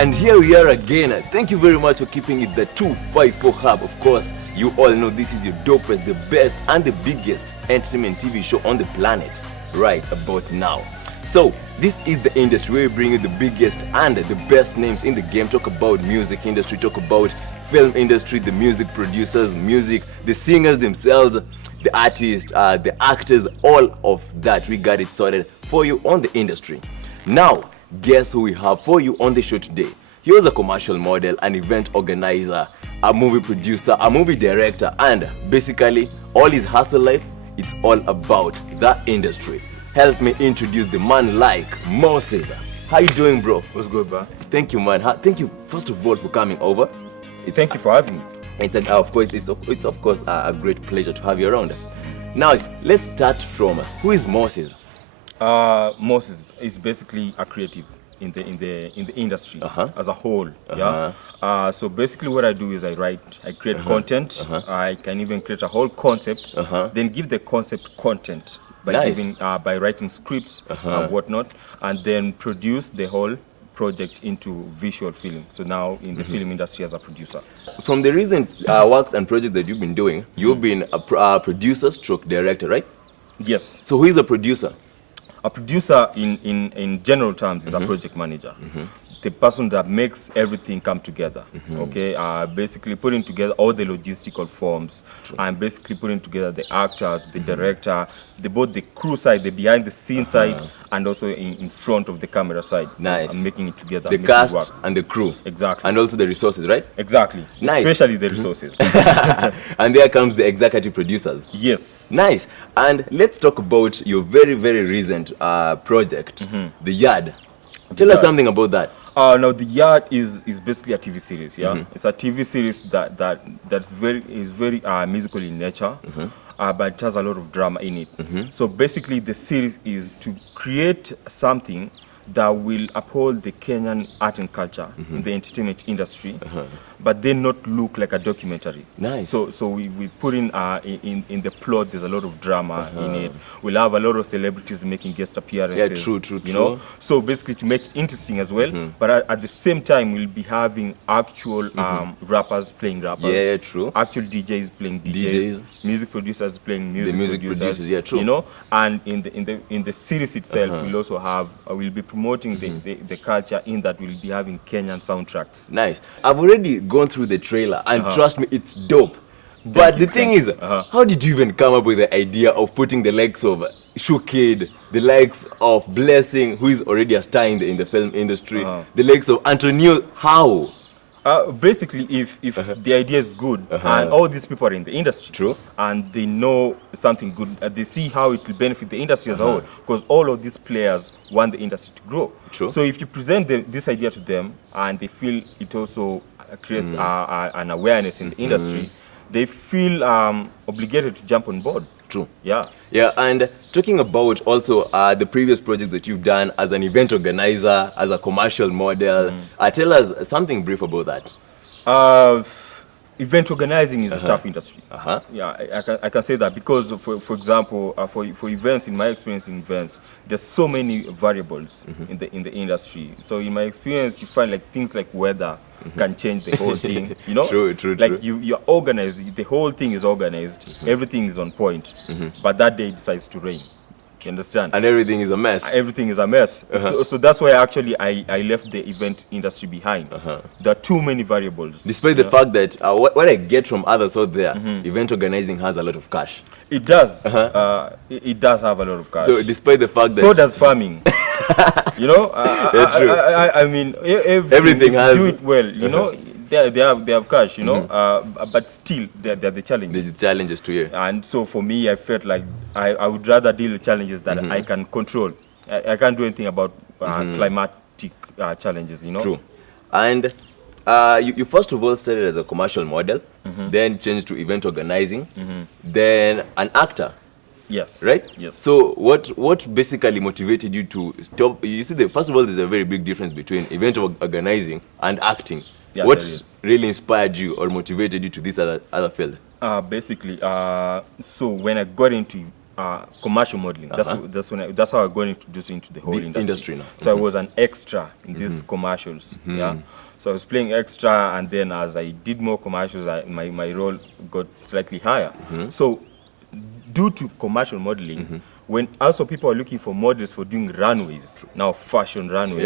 And here we are again. Thank you very much for keeping it the 254 Hub. Of course, you all know this is your dopest, the best, and the biggest entertainment TV show on the planet right about now. So, this is the industry where we bring you the biggest and the best names in the game. Talk about music industry, talk about film industry, the music producers, music, the singers themselves, the artists, the actors, all of that. We got it sorted for you on the industry. Now, guess who we have for you on the show today? He was a commercial model, an event organizer, a movie producer, a movie director, and basically all his hustle life, it's all about the industry. Help me introduce the man like Moses. How you doing, bro? What's good, bro? Thank you, man. Thank you, first of all, for coming over. Thank you for having me. It's of course a great pleasure to have you around. Now, let's start from who is Moses? Moses is basically a creative in the industry as a whole. Yeah. So basically, what I do is I create content. I can even create a whole concept, then give the concept content by by writing scripts and whatnot, and then produce the whole project into visual film. So now in the film industry as a producer. From the recent works and projects that you've been doing, you've been a producer stroke director, right? Yes. So who is a producer? A producer in general terms is a project manager. The person that makes everything come together. Okay, basically putting together all the logistical forms and basically putting together the actors, the director, both the crew side, the behind the scene side, and also in front of the camera side. Nice. And making it together. The cast and the crew. Exactly. And also the resources, right? Exactly. Nice. Especially the resources. And there comes the executive producers. Yes. Nice. And let's talk about your very, very recent project, The Yard. Tell us something about that. Now the Yard is basically a TV series. Yeah, it's a TV series that's very musical in nature, but it has a lot of drama in it. So basically, the series is to create something that will uphold the Kenyan art and culture in the entertainment industry, but then not look like a documentary. Nice. So we put in the plot. There's a lot of drama in it. We'll have a lot of celebrities making guest appearances. Yeah, true. You know, so basically to make it interesting as well. But at the same time, we'll be having actual rappers playing rappers. Yeah, true. Actual DJs playing DJs. Music producers playing music producers. Yeah, true. You know, and in the series itself, we'll also have we'll be promoting the culture in that we'll be having Kenyan soundtracks. Nice. I've already gone through the trailer, and trust me, it's dope. But the thing is, how did you even come up with the idea of putting the likes of Shukid, the likes of Blessing, who is already a star in the film industry, the likes of Antonio? How? Basically, if the idea is good and all these people are in the industry, True. and they know something good, they see how it will benefit the industry as a whole, because all of these players want the industry to grow. True. So if you present this idea to them and they feel it also creates an awareness in the industry, they feel obligated to jump on board. True. Yeah. Yeah, and talking about also the previous projects that you've done as an event organizer, as a commercial model, tell us something brief about that. Event organizing is a tough industry. Yeah, I can say that because, for example, for events, in my experience in events, there's so many variables in the industry. So in my experience, you find like things like weather can change the whole thing. You know, True. Like you're organized, the whole thing is organized, everything is on point, but that day it decides to rain. You understand? And everything is a mess. Everything is a mess. So that's why actually I left the event industry behind. There are too many variables. Despite the fact that what I get from others out there, event organizing has a lot of cash. It does. It does have a lot of cash. So despite the fact that... So does farming. You know? True. I mean, everything has... do it well, you know? They have cash, you know, but still they're the challenges. There's challenges to you. And so for me, I felt like I would rather deal with challenges that I can control. I can't do anything about climatic challenges, you know. True. And you first of all started as a commercial model, then changed to event organizing, then an actor. Yes. Right? Yes. So what basically motivated you to stop? You see, first of all, there's a very big difference between event organizing and acting. Yeah, what really inspired you or motivated you to this other field? Basically, so when I got into commercial modeling. That's how I got introduced into the whole industry now. So I was an extra in these commercials. Yeah. So I was playing extra, and then as I did more commercials, my role got slightly higher. So due to commercial modeling, when also people are looking for models for doing runways, now fashion runway.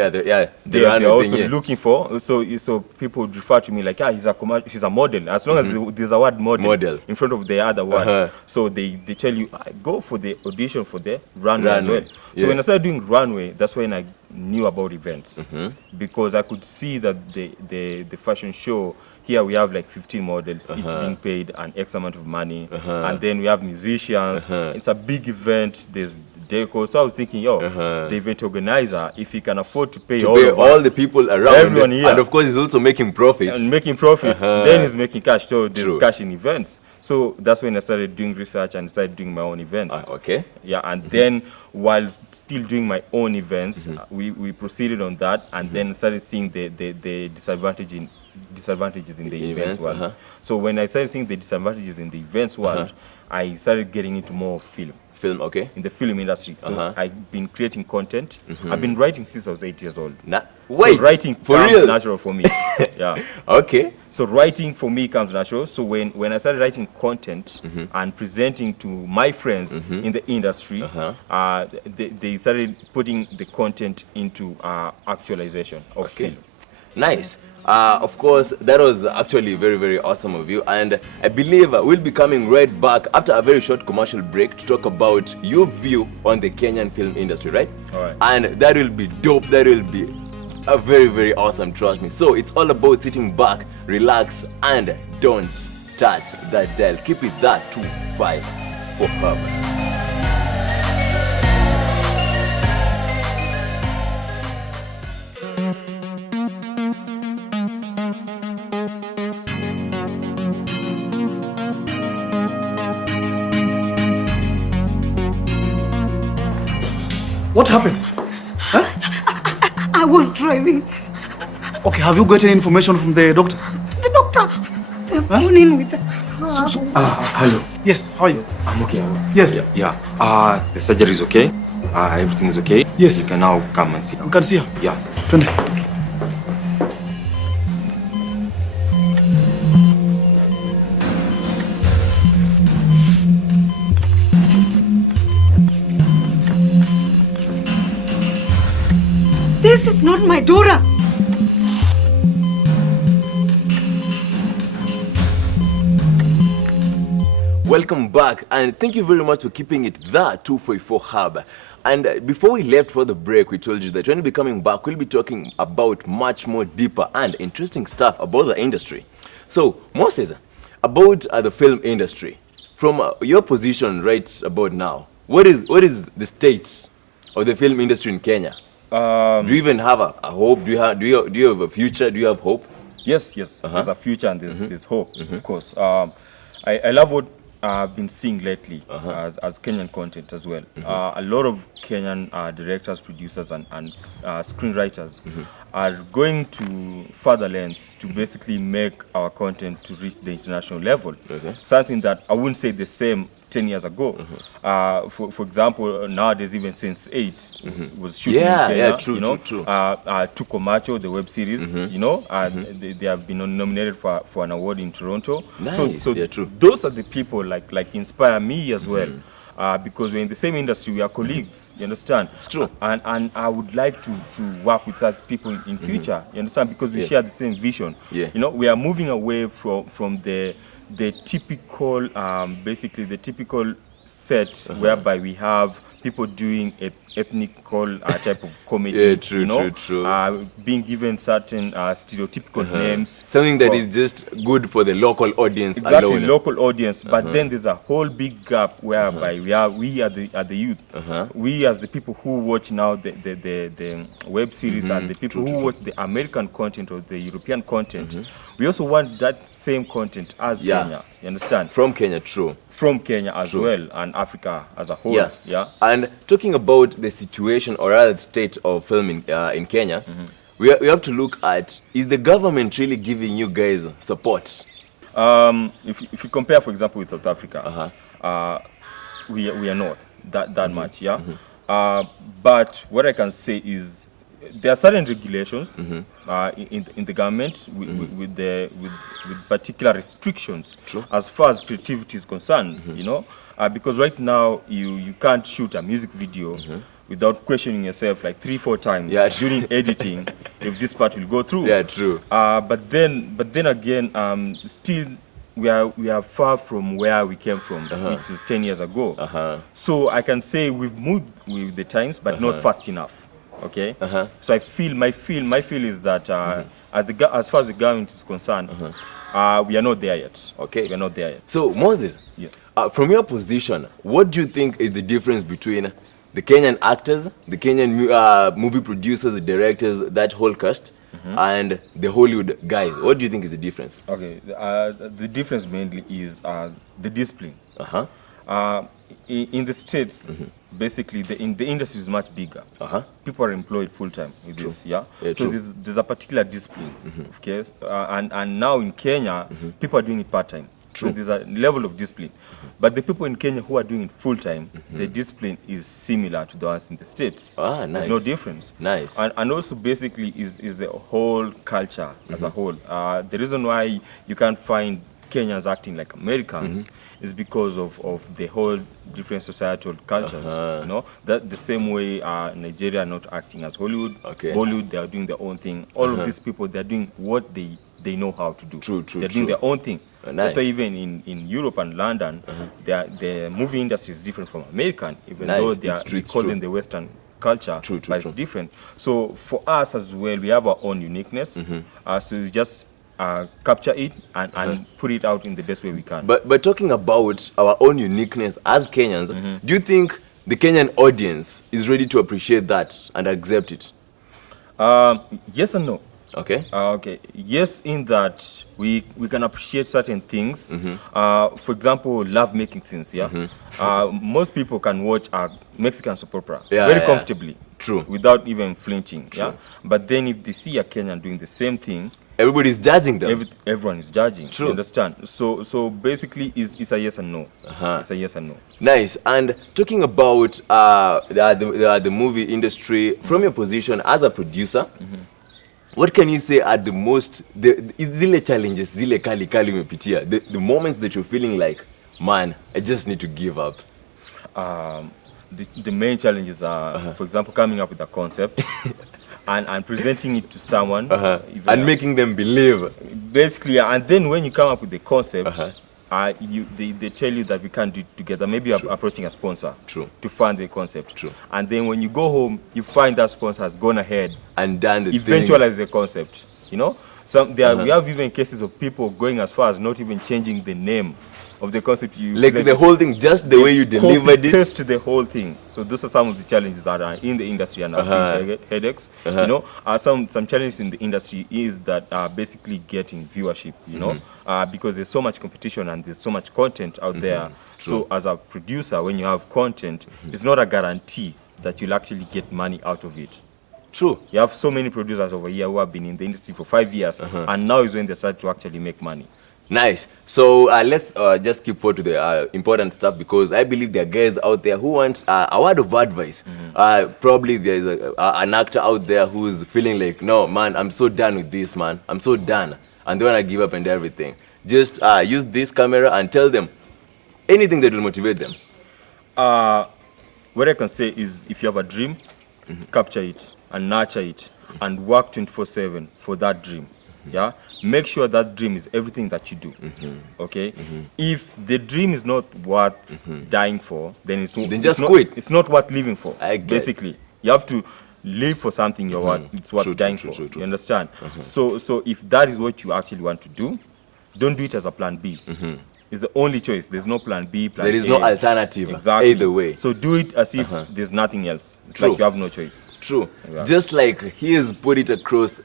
They're also looking for, so people would refer to me like, he's a model, as long as there's a word model in front of the other word. So they tell you, go for the audition for the runway as well. So when I started doing runway, that's when I knew about events, because I could see that the fashion show, here we have like 15 models, each being paid an X amount of money, and then we have musicians. It's a big event. There's deco. So I was thinking, the event organizer, if he can afford to pay all the people around, everyone here, and of course he's also making profit. Then he's making cash. So there's cash in events. So that's when I started doing research and started doing my own events. And then while still doing my own events, we proceeded on that, and then started seeing the disadvantages in the events world. So when I started seeing the disadvantages in the events world, I started getting into more film, in the film industry. So I've been creating content. I've been writing since I was 8 years old. Wait, so writing comes natural for me. So writing for me comes natural. So when I started writing content and presenting to my friends in the industry, they started putting the content into actualization of film. Nice. Of course, that was actually very, very awesome of you. And I believe we'll be coming right back after a very short commercial break to talk about your view on the Kenyan film industry, right? All right. And that will be dope. That will be a very, very awesome, trust me. So it's all about sitting back, relax, and don't touch that dial. Keep it that 254 Hub. What happened? I was driving. Okay, have you got any information from the doctors? The doctor, they've gone in with the... Hello. Yes, how are you? I'm okay. Yes. The surgery is okay. Everything is okay. Yes. You can now come and see. We can see her. Yeah. Twende. This is not my Dora. Welcome back, and thank you very much for keeping it the 244 Hub. And before we left for the break, we told you that when we be coming back, we'll be talking about much more deeper and interesting stuff about the industry. So, Moses, about the film industry, from your position right about now, what is the state of the film industry in Kenya? Do you even have a hope? Do you have a future? Do you have hope? Yes. There's a future and there's hope, of course. I love what I've been seeing lately as Kenyan content as well. A lot of Kenyan directors, producers, and screenwriters are going to further lengths to basically make our content to reach the international level. Something that I wouldn't say the same 10 years ago. For example, nowadays even Sense 8 was shooting in Kenya. True. Tuko Macho, the web series, they have been nominated for an award in Toronto. Nice. So true. Those are the people like inspire me as well. Because we're in the same industry, we are colleagues, you understand? It's true. And I would like to work with such people in future, you understand? Because we share the same vision. We are moving away from the typical, basically the typical set whereby we have people doing ethnical type of comedy, true. Being given certain stereotypical names. Something that is just good for the local audience alone. Local audience. But then there's a whole big gap whereby we are the youth. We as the people who watch now the web series and the people who watch the American content or the European content. We also want that same content as Kenya. You understand? From Kenya, true. From Kenya as well, and Africa as a whole. And talking about the situation or rather the state of film in Kenya, we have to look at, is the government really giving you guys support? If you compare, for example, with South Africa, we are not. that much, yeah. But what I can say is there are certain regulations in the government with particular restrictions as far as creativity is concerned, you know, because right now you can't shoot a music video without questioning yourself like 3-4 times during editing if this part will go through. Yeah, true. But then again, still we are far from where we came from, which is 10 years ago. So I can say we've moved with the times, but not fast enough. Okay. So I feel my feel is that as far as the government is concerned, we are not there yet. Okay. We are not there yet. So Moses, Yes. From your position, what do you think is the difference between the Kenyan actors, the Kenyan movie producers, the directors, that whole cast, and the Hollywood guys? What do you think is the difference? Okay. The difference mainly is the discipline. In the States, basically the industry is much bigger. People are employed full time with this, yeah. So there's a particular discipline, of course, and now in Kenya, people are doing it part time. So there's a level of discipline, but the people in Kenya who are doing it full time, the discipline is similar to the ones in the States. Nice. There's no difference. Nice. And also basically is the whole culture as a whole. The reason why you can't find Kenyans acting like Americans is because of the whole different societal cultures. You know, that the same way Nigeria are not acting as Hollywood. Bollywood, they are doing their own thing. All of these people, they are doing what they know how to do. They're doing their own thing. Nice. So even in Europe and London, the movie industry is different from American, even though they call them the Western culture, but it's different. So for us as well, we have our own uniqueness. So we just capture it and put it out in the best way we can. But talking about our own uniqueness as Kenyans, do you think the Kenyan audience is ready to appreciate that and accept it? Yes and no. Okay. Okay. Yes, in that we can appreciate certain things. For example, love making scenes. Yeah. Most people can watch a Mexican soap opera very comfortably. True. Without even flinching. Yeah. But then if they see a Kenyan doing the same thing, everybody's judging them. Everyone is judging. True. You understand? So basically, it's a yes and no. It's a yes and no. Nice. And talking about the movie industry, from your position as a producer, what can you say are the most zile challenges, zile kali umepitia, the moments that you're feeling like, man, I just need to give up? The main challenges are, for example, coming up with a concept and presenting it to someone. And making them believe. Basically, and then when you come up with the concept, they tell you that we can't do it together. Maybe you're approaching a sponsor to fund the concept. And then when you go home, you find that sponsor has gone ahead and done the eventualize the concept. You know, we have even cases of people going as far as not even changing the name of the concept you like the whole thing, just the way you delivered it. Paste the whole thing. So those are some of the challenges that are in the industry and are headaches. You know, some challenges in the industry is that basically getting viewership. You know, because there's so much competition and there's so much content out there. So as a producer, when you have content, it's not a guarantee that you'll actually get money out of it. True. You have so many producers over here who have been in the industry for 5 years, and now is when they start to actually make money. Nice. So let's just keep forward to the important stuff, because I believe there are guys out there who want a word of advice. Probably there's an actor out there who's feeling like, no, man, I'm so done with this, man. I'm so done. And they want to give up and everything. Just use this camera and tell them anything that will motivate them. What I can say is, if you have a dream, capture it and nurture it and work 24/7 for that dream. Yeah, make sure that dream is everything that you do. Okay, if the dream is not worth dying for, then quit. It's not worth living for. Basically, you have to live for something it's worth dying for. You understand? So if that is what you actually want to do, don't do it as a plan B. It's the only choice. There's no plan B, plan A. There is no alternative. Exactly. Either way. So do it as if there's nothing else. It's like you have no choice. True. Yeah. Just like he has put it across,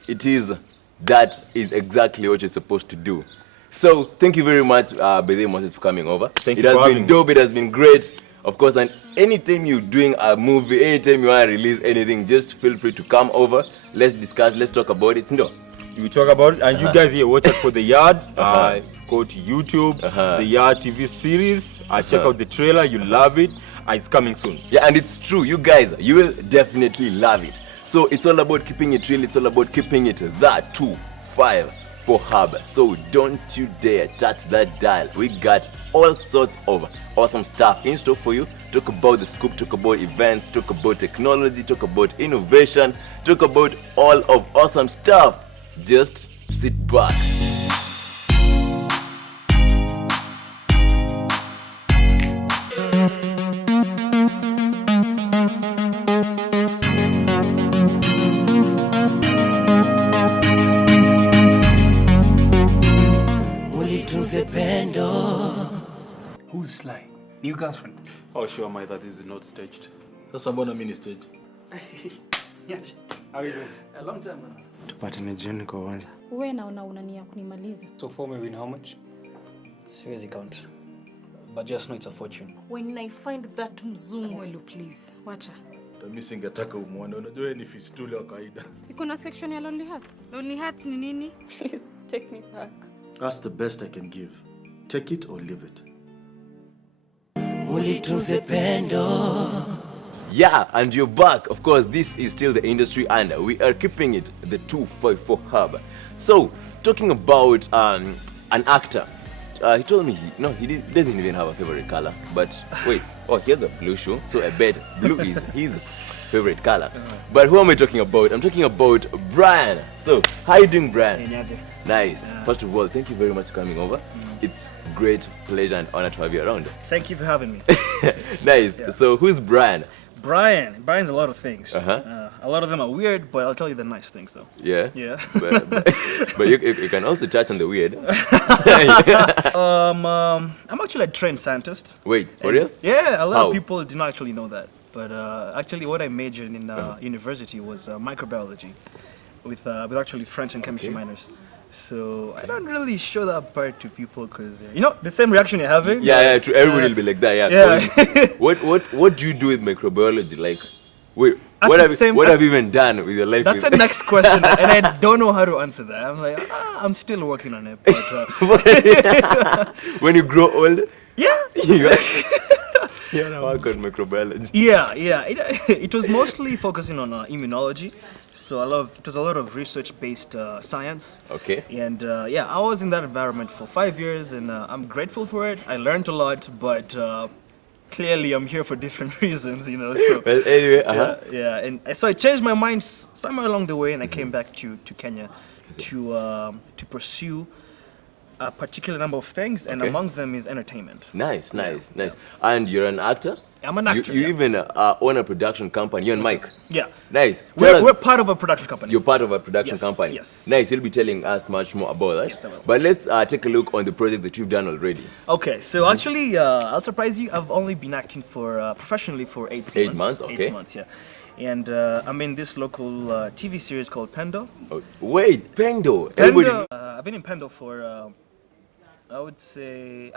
that is exactly what you're supposed to do. So thank you very much, Bede Moses, for coming over. Thank you. It has been dope. It has been great. Of course, and anytime you're doing a movie, anytime you want to release anything, just feel free to come over. Let's discuss. Let's talk about it. No. We talk about it, and you guys here watch out for The Yard. Go to YouTube, The Yard TV series. Check out the trailer, you love it. It's coming soon. Yeah, and it's true. You guys, you will definitely love it. So it's all about keeping it real. It's all about keeping it that 254 hub. So don't you dare touch that dial. We got all sorts of awesome stuff in store for you. Talk about the scoop, talk about events, talk about technology, talk about innovation, talk about all of awesome stuff. Just sit back. Who's Sly? New girlfriend? Oh, sure, my that is not staged. That's someone mini stage. Yes. How are you doing? A long time, man. Tupatane jioni kwa uwanja. Wewe naona unania kunimaliza. So far, we win how much? Siwezi count. But just know it's a fortune. When I find that mzungu, Elu, please. Wacha. Mimi singetaka umuone. Unajua ni fistule wa kawaida. Iko na section ya Lonely Hearts. Lonely Hearts ni nini? Please take me back. That's the best I can give. Take it or leave it. Yeah, and you're back. Of course, this is still the industry and we are keeping it the 254 hub. So, talking about an actor. He told me he doesn't even have a favorite color. But wait, he has a blue shoe, so I bet blue is his favorite color. But who am I talking about? I'm talking about Brian. So, how you doing, Brian? Nice. First of all, thank you very much for coming over. It's great pleasure and honor to have you around. Thank you for having me. Nice. Yeah. So, who's Brian? Brian's a lot of things. Uh-huh. A lot of them are weird, but I'll tell you the nice things though. Yeah? Yeah. But you can also touch on the weird. I'm actually a trained scientist. Wait, for real? Yeah, a lot How? of people do not actually know that. But actually what I majored in university was microbiology with actually French and chemistry minors. So I don't really show that part to people because the same reaction you're having. Yeah, true. Everybody will be like that. Yeah. What do you do with microbiology? Like, wait, what have you even done with your life? That's the next question, and I don't know how to answer that. I'm like, I'm still working on it. But, when you grow old, yeah. You're gonna work on microbiology. Yeah. It was mostly focusing on immunology. So it was a lot of research-based science. Okay. And I was in that environment for 5 years, and I'm grateful for it. I learned a lot, but clearly I'm here for different reasons, So, Well, anyway, yeah, and so I changed my mind somewhere along the way, and I came back to Kenya to pursue a particular number of things, and among them is entertainment. Nice. And you're an actor? I'm an actor. You even own a production company. You and Mike? Yeah. Nice. We're part of a production company. You're part of a production Yes, company? yes. Nice. You'll be telling us much more about that. Yes, I will. But let's take a look on the projects that you've done already. Okay, so actually, I'll surprise you. I've only been acting for professionally for 8 months. 8 months, okay. 8 months, yeah. And I'm in this local TV series called Pendo. Oh, wait, Pendo. I've been in Pendo for, I would say,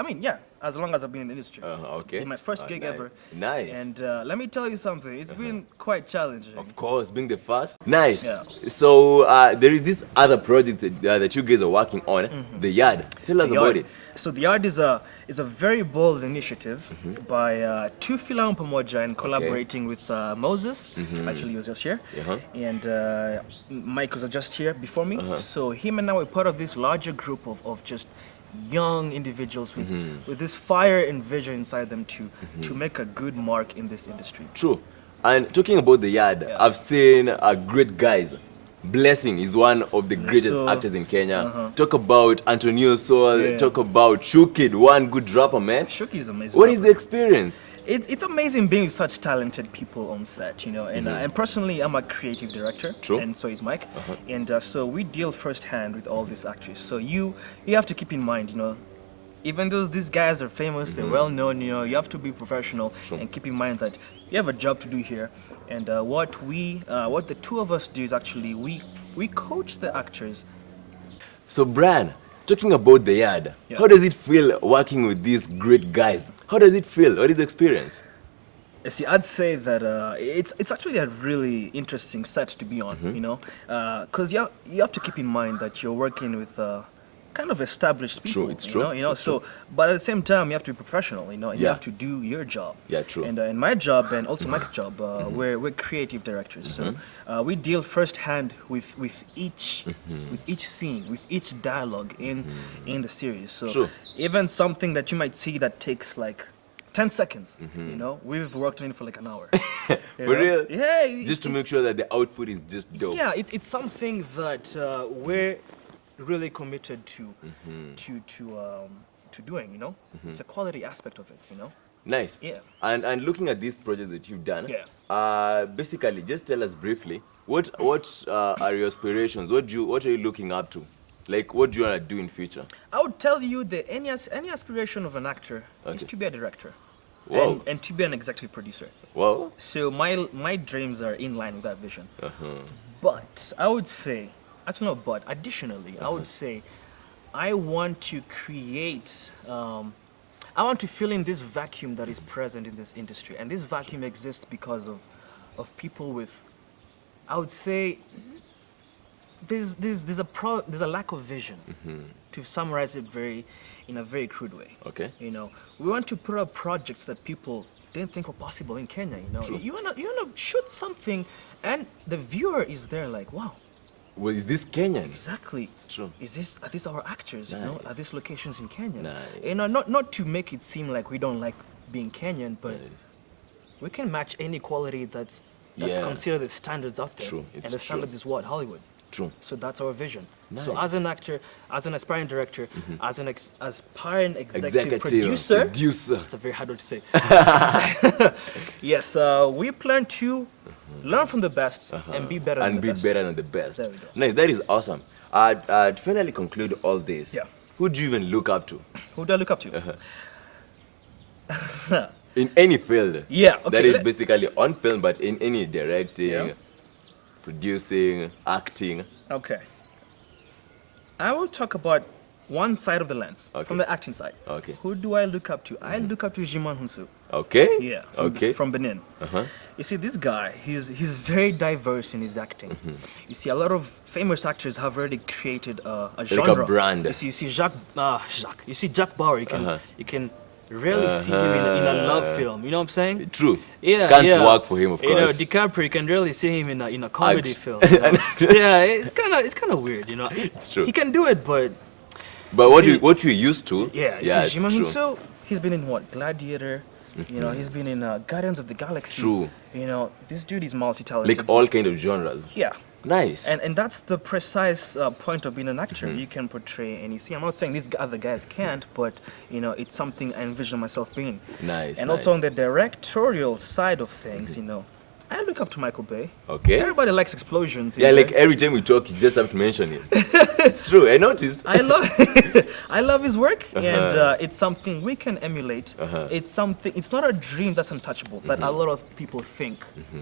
as long as I've been in the industry. Okay. It's my first gig nice. ever. Nice. And let me tell you something, it's been quite challenging. Of course, being the first. Nice. Yeah. So there is this other project that you guys are working on, The Yard. Tell us about it. So The Yard is a very bold initiative by two Filamu Pamoja and collaborating with Moses. Actually, he was just here. And Mike was just here before me. So him and I were part of this larger group of just young individuals with this fire and vision inside them to make a good mark in this industry. True. And talking about The Yard, I've seen great guys. Blessing is one of the greatest actors in Kenya. Talk about Antonio Sol, talk about Shukid, one good rapper, man. Shuki is amazing. What is the experience? It's amazing being with such talented people on set, and personally I'm a creative director. True. And so is Mike. And so we deal firsthand with all these actors. So you have to keep in mind, even though these guys are famous, they're well known, you have to be professional and keep in mind that you have a job to do here. And what the two of us do is actually we coach the actors. So Brian, talking about The Yard, how does it feel working with these great guys? How does it feel? What is the experience? See, I'd say that it's actually a really interesting set to be on, because you have to keep in mind that you're working with kind of established people. True, it's true, You know, it's so, but at the same time, you have to be professional, and you Yeah. have to do your job. Yeah, true. And in my job, and also Mike's job, we're creative directors. So we deal firsthand with each scene, with each dialogue in the series. So True. even something that you might see that takes like 10 seconds, you know, we've worked on it for like an hour. You For know? real? Yeah. Just to make sure that the output is just dope. Yeah, it's something that we're really committed to doing. You know, it's a quality aspect of it. You know. Nice. Yeah. And looking at these projects that you've done, Yeah. basically, just tell us briefly, what are your aspirations? What are you looking up to? Like, what do you want to do in future? I would tell you that any aspiration of an actor is Okay. to be a director, Wow. and to be an executive producer. Well, So my dreams are in line with that vision. But I would say, actually no, but additionally, I would say, I want to create. I want to fill in this vacuum that is present in this industry, and this vacuum exists because of people with, I would say, there's a lack of vision. To summarize it in a very crude way. okay. You know, we want to put up projects that people didn't think were possible in Kenya. You know, True. you wanna shoot something, and the viewer is there like, wow, Well, is this Kenyan? exactly. It's true. Are these our actors? You know, are Nice. these locations in Kenya? Nice. You know, not to make it seem like we don't like being Kenyan, but Nice. we can match any quality that's Yeah. considered the standards out there. true, And it's the true. standards is what? Hollywood. True. So that's our vision. So Nice. as an actor, as an aspiring director, as an aspiring executive, Executive producer, producer. it's a very hard word to say. Yes, we plan to learn from the best and be better And than be the best. better than the best. There we go. Nice, that is awesome. To finally conclude all this, Yeah. who do you even look up to? Who do I look up to? In any field. Yeah, okay, That is let- basically on film, but in any directing, Yeah. producing, acting. Okay. I will talk about one side of the lens, Okay. from the acting side. Okay. Who do I look up to? I look up to Jiman Hunsu. Okay? Yeah. Okay. From Benin. Uh-huh. You see, this guy, he's very diverse in his acting. You see, a lot of famous actors have already created a genre. brand. You see You see Jack Bauer. You can rarely see him in a love film. You know what I'm saying? True. Yeah, Can't yeah. work for him, of You know, course. DiCaprio, you can rarely see him in a comedy Act- film. You know? Yeah, it's kind of weird. You know, It's true. He can do it, but But See- what you used to, yeah, it's Jiman true. Hunsu, he's been in what? Gladiator. You know, he's been in Guardians of the Galaxy. True. You know, this dude is multi-talented. Like all kind of genres. Yeah. Nice. And that's the precise point of being an actor. You can portray any scene. I'm not saying these other guys can't, but you know, it's something I envision myself being. Nice. And nice. also on the directorial side of things, you know, I look up to Michael Bay. Okay. Everybody likes explosions. Yeah, in like there. every time we talk, you just have to mention him. It's true. I noticed. I love I love his work, and it's something we can emulate. It's something. It's not a dream that's untouchable that a lot of people think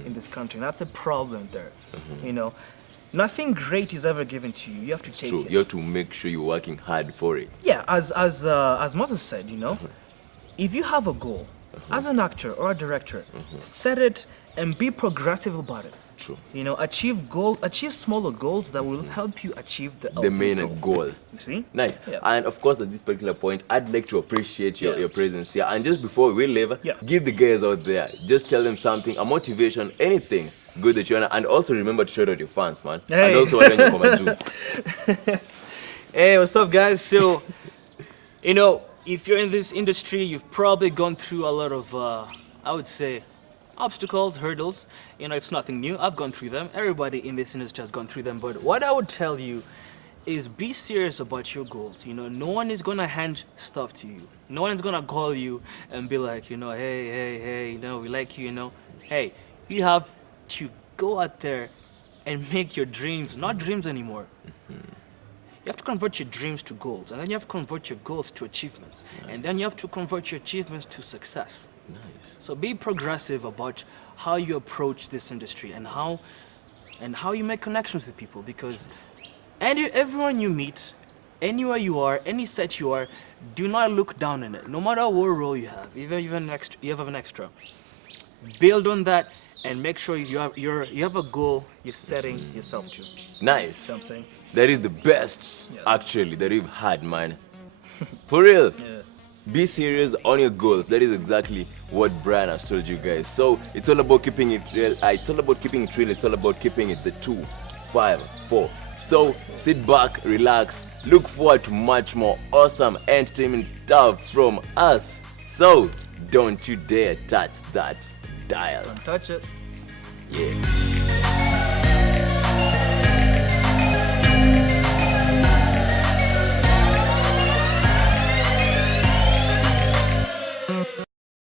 in this country. And that's a problem there. You know, nothing great is ever given to you. You have to take True. it. You have to make sure you're working hard for it. Yeah, as Moses said, you know, if you have a goal, as an actor or a director, set it and be progressive about it. True. You know, achieve smaller goals that will help you achieve the The ultimate main goal. You see? Nice. Yeah. And of course, at this particular point, I'd like to appreciate Yeah. your presence here. And just before we leave, Yeah. give the guys out there, just tell them something, a motivation, anything good that you want. And also remember to shout out your fans, man. Hey. And also what you come and do. Hey, what's up, guys? So, you know, if you're in this industry, you've probably gone through a lot of, I would say, obstacles, hurdles. You know, it's nothing new. I've gone through them. Everybody in this industry has gone through them. But what I would tell you is be serious about your goals. You know, no one is gonna hand stuff to you. No one is gonna call you and be like, you know, hey, you know, we like you, you know. Hey, you have to go out there and make your dreams, not dreams anymore. You have to convert your dreams to goals, and then you have to convert your goals to achievements, and then you have to convert your achievements to success. Nice. So be progressive about how you approach this industry and how you make connections with people, because everyone you meet, anywhere you are, any set you are, do not look down on it. No matter what role you have, even you have an extra. build on that, and make sure you have a goal you're setting yourself to. Nice. You know what I'm saying? That is the best, Yeah. actually, that we've had, man. For real. Yeah. Be serious on your goals. That is exactly what Brian has told you guys. So it's all about keeping it real. It's all about keeping it real. It's all about keeping it the 2, 5, 4. So sit back, relax, look forward to much more awesome entertainment stuff from us. So don't you dare touch that dial. Don't touch it. Yeah.